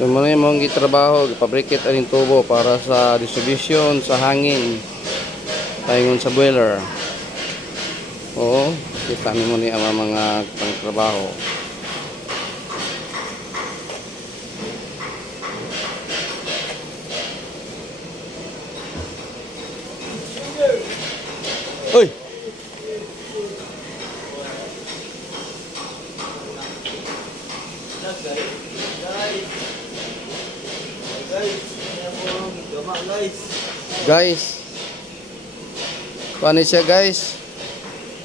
Yung mga mong gitrabaho, gipabrikit aning tubo para sa distribution sa hangin. Taingon sa boiler. Oo, kita mo ni ang mga pangtrabaho. Uy! Guys, paano siya guys?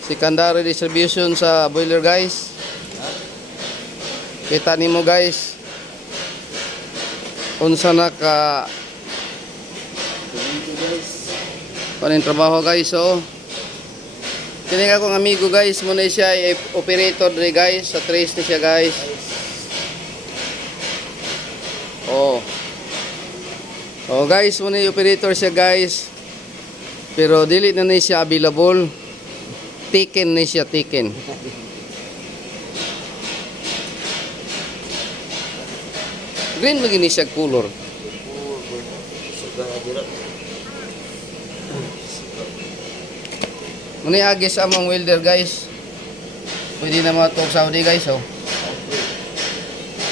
Secondary distribution sa boiler guys. Kita nimo guys. Unsa na ka paano yung trabaho guys? So, kini akong amigo guys, muna siya operator dre guys, sa trace ni siya guys. Oh. Oh guys, muna yung operator siya guys. Pero dili na siya available. Taken na siya, taken. Green begini siya color. Muna agis among welder guys. Pwede na mga talk Saudi guys oh.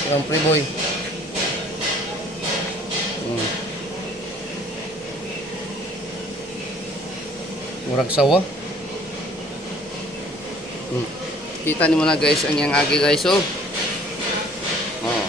Yung pre-boy. Murag sawa. Kita niyo na guys ang yang agi guys oh. Oh.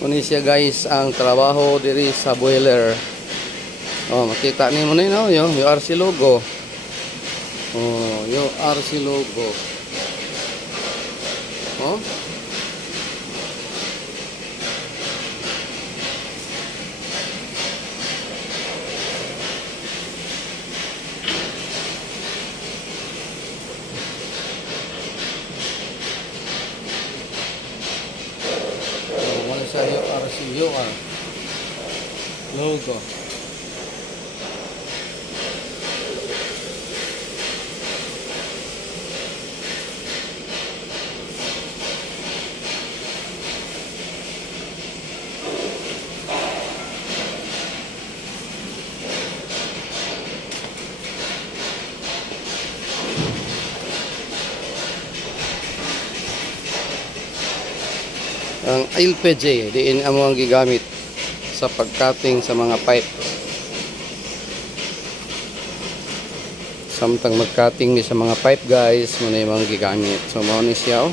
Kuni siya guys ang trabaho diri sa boiler. Oh, makita ni mo na no, yung RC logo. Oh, yung RC logo. Oh. Sa RCU logo. Ang LPG diin amo ang gigamit sa pagcutting sa mga pipe. Samtang mag-cutting ni sa mga pipe guys, muna yung mga gigamit. So mao ni siya oh.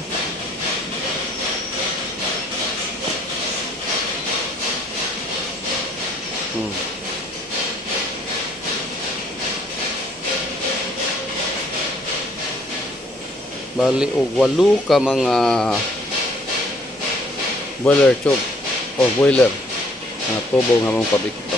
Bali og 8 ka mga boiler tube o boiler na tubo nga mong pabrikito.